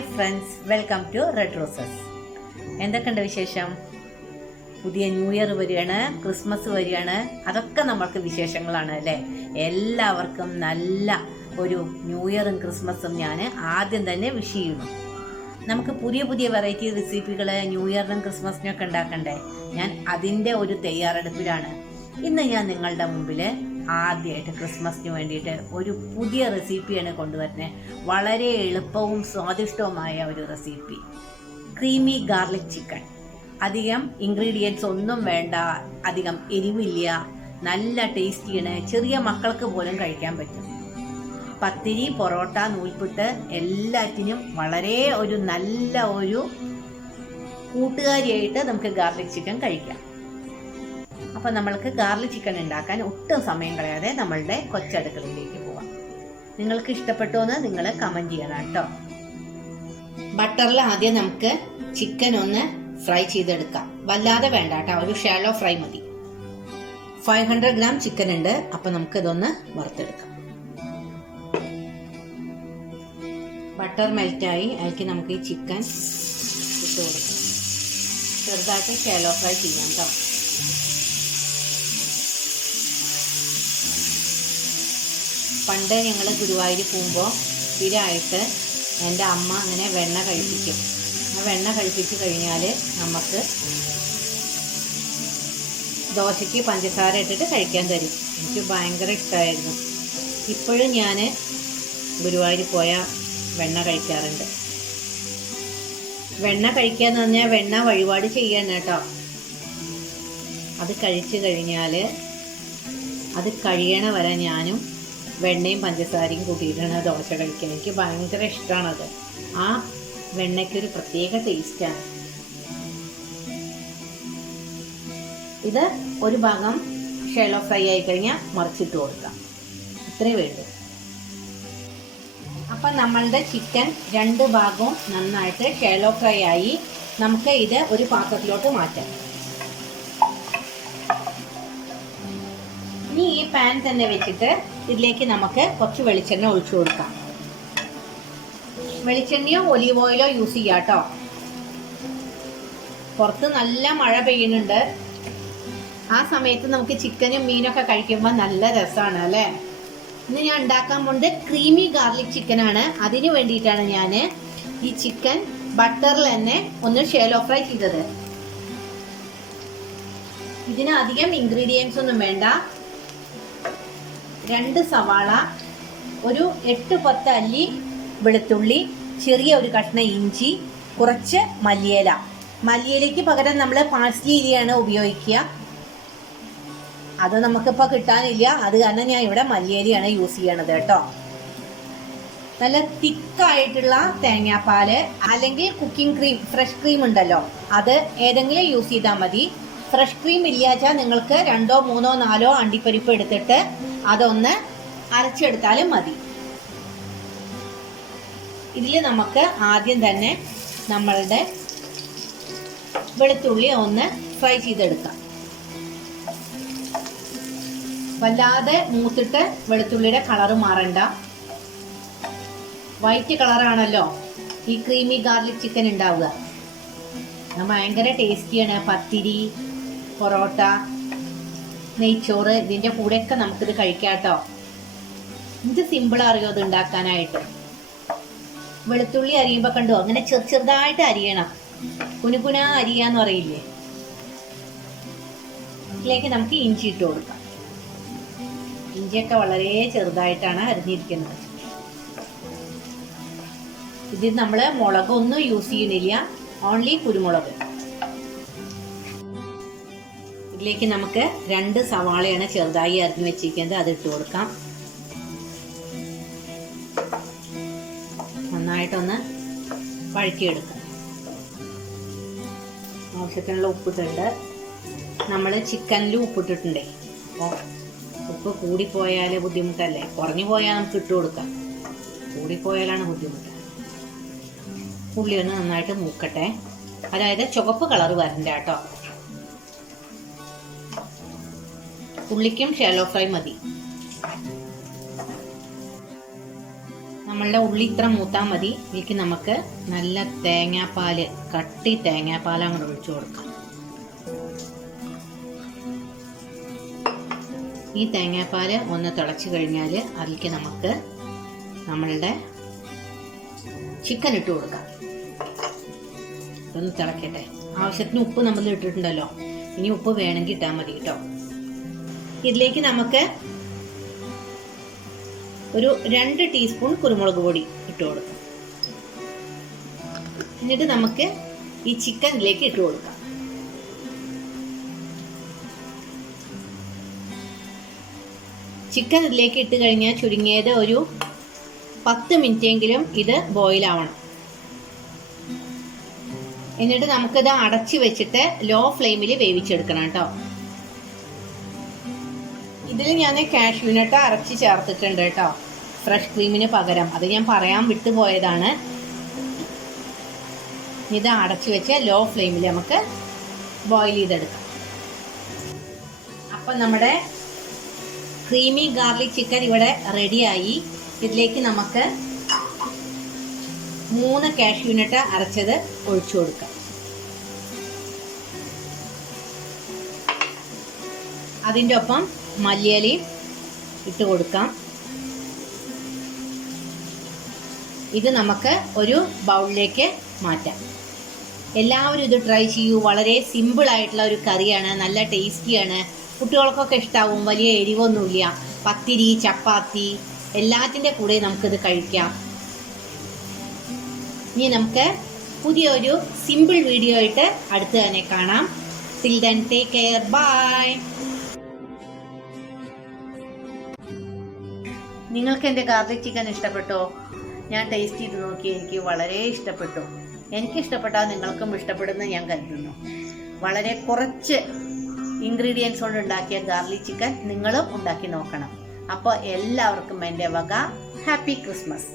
Hi friends, welcome to red roses. എന്തൊക്കെയുണ്ട് വിശേഷം? പുതിയ ന്യൂ ഇയർ വരികയാണ്, ക്രിസ്മസ് വരികയാണ്. അതൊക്കെ നമ്മൾക്ക് വിശേഷങ്ങളാണ് അല്ലേ? എല്ലാവർക്കും നല്ല ഒരു ന്യൂ ഇയറും ക്രിസ്മസും ഞാൻ ആദ്യം തന്നെ വിഷ് ചെയ്യുന്നു. നമുക്ക് പുതിയ പുതിയ വെറൈറ്റി റെസിപ്പികൾ ന്യൂ ഇയറിനും ക്രിസ്മസിനൊക്കെ ഉണ്ടാക്കണ്ടേ? ഞാൻ അതിൻ്റെ ഒരു തയ്യാറെടുപ്പിലാണ്. ഇന്ന് ഞാൻ നിങ്ങളുടെ മുമ്പിൽ ആദ്യമായിട്ട് ക്രിസ്മസിന് വേണ്ടിയിട്ട് ഒരു പുതിയ റെസിപ്പിയാണ് കൊണ്ടുവരുന്നത്. വളരെ എളുപ്പവും സ്വാദിഷ്ടവുമായ ഒരു റെസിപ്പി, ക്രീമി ഗാർലിക് ചിക്കൻ. അധികം ഇൻഗ്രീഡിയൻസ് ഒന്നും വേണ്ട, അധികം എരിവില്ല, നല്ല ടേസ്റ്റിയാണ്. ചെറിയ മക്കൾക്ക് പോലും കഴിക്കാൻ പറ്റും. പത്തിരി, പൊറോട്ട, നൂൽപുട്ട് എല്ലാറ്റിനും വളരെ ഒരു നല്ല ഒരു കൂട്ടുകാരിയായിട്ട് നമുക്ക് ഗാർലിക് ചിക്കൻ കഴിക്കാം. അപ്പം നമ്മൾക്ക് ഗാർലിക് ചിക്കൻ ഉണ്ടാക്കാൻ ഒട്ടും സമയം കളയാതെ നമ്മളുടെ കൊച്ചടുക്കളയിലേക്ക് പോവാം. നിങ്ങൾക്ക് ഇഷ്ടപ്പെട്ടോ എന്ന് നിങ്ങൾ കമൻറ്റ് ചെയ്യണം കേട്ടോ. ബട്ടറിൽ ആദ്യം നമുക്ക് ചിക്കൻ ഒന്ന് ഫ്രൈ ചെയ്തെടുക്കാം. വല്ലാതെ വേണ്ട കേട്ടോ, ഒരു ഷാലോ ഫ്രൈ മതി. 500 ഗ്രാം ചിക്കൻ ഉണ്ട്. അപ്പം നമുക്ക് ഇതൊന്ന് വറുത്തെടുക്കാം. ബട്ടർ മെൽറ്റായി, അതിലേക്ക് നമുക്ക് ഈ ചിക്കൻ ഇട്ട് കൊടുക്കാം. ചെറുതായിട്ട് ഷാലോ ഫ്രൈ ചെയ്യാം കേട്ടോ. പണ്ട് ഞങ്ങൾ ഗുരുവായൂർ പോകുമ്പോൾ സ്ഥിരമായിട്ട് എൻ്റെ അമ്മ അങ്ങനെ വെണ്ണ കഴിപ്പിക്കും. ആ വെണ്ണ കഴിപ്പിച്ച് കഴിഞ്ഞാൽ നമുക്ക് ദോശയ്ക്ക് പഞ്ചസാര ഇട്ടിട്ട് കഴിക്കാൻ തരും. എനിക്ക് ഭയങ്കര ഇഷ്ടമായിരുന്നു. ഇപ്പോഴും ഞാൻ ഗുരുവായൂർ പോയാൽ വെണ്ണ കഴിക്കാറുണ്ട്. വെണ്ണ കഴിക്കാന്ന് പറഞ്ഞാൽ വെണ്ണ വഴിപാട് ചെയ്യണം കേട്ടോ. അത് കഴിച്ചു കഴിഞ്ഞാൽ അത് കഴിയണ വരെ ഞാനും വെണ്ണയും പഞ്ചസാരയും കൂട്ടിയിട്ടാണ് ദോശ കഴിക്കുക. എനിക്ക് ഭയങ്കര ഇഷ്ടമാണത്. ആ വെണ്ണയ്ക്കൊരു പ്രത്യേക ടേസ്റ്റാണ്. ഇത് ഒരു ഭാഗം ഷാലോ ഫ്രൈ ആയി കഴിഞ്ഞാൽ മറിച്ചിട്ട് കൊടുക്കാം. ഇത്രേ വേണ്ടു. അപ്പം നമ്മളുടെ ചിക്കൻ രണ്ട് ഭാഗവും നന്നായിട്ട് ഷാലോ ഫ്രൈ ആയി. നമുക്ക് ഇത് ഒരു പാത്രത്തിലോട്ട് മാറ്റാം. ഇനി ഈ പാൻ തന്നെ വെച്ചിട്ട് ഇതിലേക്ക് നമുക്ക് കുറച്ച് വെളിച്ചെണ്ണ ഒഴിച്ചു കൊടുക്കാം. വെളിച്ചെണ്ണയോ ഒലീവ് ഓയിലോ യൂസ് ചെയ്യാം കേട്ടോ. പുറത്ത് നല്ല മഴ പെയ്യുന്നുണ്ട്. ആ സമയത്ത് നമുക്ക് ചിക്കനും മീനൊക്കെ കഴിക്കുമ്പോൾ നല്ല രസമാണ് അല്ലേ? ഇന്ന് ഞാൻ ഉണ്ടാക്കാൻ പോകുന്നത് ക്രീമി ഗാർലിക് ചിക്കനാണ്. അതിന് വേണ്ടിയിട്ടാണ് ഞാൻ ഈ ചിക്കൻ ബട്ടറിൽ തന്നെ ഒന്ന് ഷാലോ ഫ്രൈ ചെയ്തത്. ഇതിന് അധികം ഇൻഗ്രീഡിയൻസ് ഒന്നും വേണ്ട. 2 സവാള, ഒരു 8-10 അല്ലി വെളുത്തുള്ളി, ചെറിയ ഒരു കഷ്ണം ഇഞ്ചി, കുറച്ച് മല്ലിയില. മല്ലിയിലയ്ക്ക് പകരം നമ്മൾ പാഴ്സ്ലി ഇലയാണ് ഉപയോഗിക്കുക. അത് നമുക്കിപ്പോൾ കിട്ടാനില്ല, അത് കാരണം ഞാൻ ഇവിടെ മല്ലിയിലയാണ് യൂസ് ചെയ്യണത് കേട്ടോ. നല്ല തിക്കായിട്ടുള്ള തേങ്ങാപ്പാല് അല്ലെങ്കിൽ കുക്കിംഗ് ക്രീം, ഫ്രഷ് ക്രീം ഉണ്ടല്ലോ, അത് ഏതെങ്കിലും യൂസ് ചെയ്താൽ മതി. ഫ്രഷ് ക്രീം ഇല്ലാച്ചാൽ നിങ്ങൾക്ക് 2, 3, 4 അണ്ടിപ്പരിപ്പ് എടുത്തിട്ട് അതൊന്ന് അരച്ചെടുത്താലും മതി. ഇതിൽ നമുക്ക് ആദ്യം തന്നെ നമ്മളുടെ വെളുത്തുള്ളി ഒന്ന് ഫ്രൈ ചെയ്തെടുക്കാം. വല്ലാതെ മൂത്തിട്ട് വെളുത്തുള്ളിയുടെ കളറ് മാറണ്ട. വൈറ്റ് കളറാണല്ലോ ഈ ക്രീമി ഗാർലിക് ചിക്കൻ ഉണ്ടാവുക. ഭയങ്കര ടേസ്റ്റിയാണ്. പത്തിരി, പൊറോട്ട, നെയ്ച്ചോറ്, ഇതിൻ്റെ കൂടെയൊക്കെ നമുക്കിത് കഴിക്കാം കേട്ടോ. ഇത് സിമ്പിൾ അറിയോ ഇത് ഉണ്ടാക്കാനായിട്ട്. വെളുത്തുള്ളി അരിയുമ്പോൾ കണ്ടോ, അങ്ങനെ ചെറുതായിട്ട് അരിയണം. കുനുകുന അരിയാന്ന് പറയില്ലേ. ഇതിലേക്ക് നമുക്ക് ഇഞ്ചി ഇട്ട് കൊടുക്കാം. ഇഞ്ചിയൊക്കെ വളരെ ചെറുതായിട്ടാണ് അരിഞ്ഞിരിക്കുന്നത്. ഇതിൽ നമ്മൾ മുളകൊന്നും യൂസ് ചെയ്യുന്നില്ല, ഓൺലി കുരുമുളക്. ഇതിലേക്ക് നമുക്ക് 2 സവാളയാണ് ചെറുതായി അരിഞ്ഞു വെച്ചിരിക്കുന്നത്, അത് ഇട്ട് കൊടുക്കാം. നന്നായിട്ടൊന്ന് വഴറ്റിയെടുക്കാം. ആവശ്യത്തിനുള്ള ഉപ്പിട്ടുണ്ട്. നമ്മൾ ചിക്കനിലും ഉപ്പിട്ടിട്ടുണ്ടേ. അപ്പോൾ ഉപ്പ് കൂടിപ്പോയാൽ ബുദ്ധിമുട്ടല്ലേ. കുറഞ്ഞു പോയാൽ നമുക്ക് ഇട്ട് കൊടുക്കാം, കൂടിപ്പോയാലാണ് ബുദ്ധിമുട്ട്. ഉള്ളി ഒന്ന് നന്നായിട്ട് മൂക്കട്ടെ, അതായത് ചുവപ്പ് കളർ വരണ്ട കേട്ടോ. ഉള്ളിക്കും ഷാലോ ഫ്രൈ മതി. നമ്മളുടെ ഉള്ളി ഇത്ര മൂത്താൽ മതി. ഇതിലേക്ക് നമുക്ക് നല്ല തേങ്ങാപ്പാല്, കട്ടി തേങ്ങാപ്പാൽ അങ്ങോട്ട് ഒഴിച്ചു കൊടുക്കാം. ഈ തേങ്ങാപ്പാല് ഒന്ന് തിളച്ച് കഴിഞ്ഞാൽ അതിലേക്ക് നമുക്ക് നമ്മളുടെ ചിക്കൻ ഇട്ട് കൊടുക്കാം. ഇതൊന്ന് തിളക്കട്ടെ. ആവശ്യത്തിന് ഉപ്പ് നമ്മൾ ഇട്ടിട്ടുണ്ടല്ലോ, ഇനി ഉപ്പ് വേണമെങ്കിൽ ഇട്ടാൽ മതി കേട്ടോ. ഇതിലേക്ക് നമുക്ക് ഒരു 2 ടീസ്പൂൺ കുരുമുളക് പൊടി ഇട്ട് കൊടുക്കാം. എന്നിട്ട് നമുക്ക് ഈ ചിക്കൻ ഇതിലേക്ക് ഇട്ട് കൊടുക്കാം. ചിക്കൻ ഇതിലേക്ക് ഇട്ട് കഴിഞ്ഞാൽ ചുരുങ്ങിയത് ഒരു 10 മിനിറ്റെങ്കിലും ഇത് ബോയിൽ ആവണം. എന്നിട്ട് നമുക്കിത് അടച്ചു വെച്ചിട്ട് ലോ ഫ്ലെയിമിൽ വേവിച്ചെടുക്കണം കേട്ടോ. ഇതിൽ ഞാൻ കാഷ്യൂ നട്ട് അരച്ച് ചേർത്തിട്ടുണ്ട് കേട്ടോ, ഫ്രഷ് ക്രീമിന് പകരം. അത് ഞാൻ പറയാൻ വിട്ടുപോയതാണ്. ഇത് അടച്ചു വെച്ച് ലോ ഫ്ലെയിമിൽ നമുക്ക് ബോയിൽ ചെയ്തെടുക്കാം. അപ്പം നമ്മുടെ ക്രീമി ഗാർലിക് ചിക്കൻ ഇവിടെ റെഡിയായി. ഇതിലേക്ക് നമുക്ക് 3 കാഷ്യൂ നട്ട് അരച്ചത് ഒഴിച്ചു കൊടുക്കാം. അതിൻ്റെ ഒപ്പം മല്ലിയിലയും ഇട്ട് കൊടുക്കാം. ഇത് നമുക്ക് ഒരു ബൗളിലേക്ക് മാറ്റാം. എല്ലാവരും ഇത് ട്രൈ ചെയ്യൂ. വളരെ സിമ്പിൾ ആയിട്ടുള്ള ഒരു കറിയാണ്, നല്ല ടേസ്റ്റിയാണ്. കുട്ടികൾക്കൊക്കെ ഇഷ്ടാവും. വലിയ എരിവൊന്നുമില്ല. പത്തിരി, ചപ്പാത്തി എല്ലാത്തിൻ്റെ കൂടെ നമുക്കിത് കഴിക്കാം. ഇനി നമുക്ക് പുതിയൊരു സിമ്പിൾ വീഡിയോ ആയിട്ട് അടുത്ത് തന്നെ കാണാം. Till then, take care. Bye. നിങ്ങൾക്ക് എൻ്റെ ഗാർലിക് ചിക്കൻ ഇഷ്ടപ്പെട്ടോ? ഞാൻ ടേസ്റ്റ് ചെയ്ത് നോക്കി, എനിക്ക് വളരെ ഇഷ്ടപ്പെട്ടു. എനിക്ക് ഇഷ്ടപ്പെട്ടാൽ നിങ്ങൾക്കും ഇഷ്ടപ്പെടുമെന്ന് ഞാൻ കരുതുന്നു. വളരെ കുറച്ച് ഇൻഗ്രീഡിയൻസ് കൊണ്ട് ഉണ്ടാക്കിയ ഗാർലിക് ചിക്കൻ നിങ്ങളും ഉണ്ടാക്കി നോക്കണം. അപ്പോൾ എല്ലാവർക്കും എൻ്റെ വക ഹാപ്പി ക്രിസ്മസ്.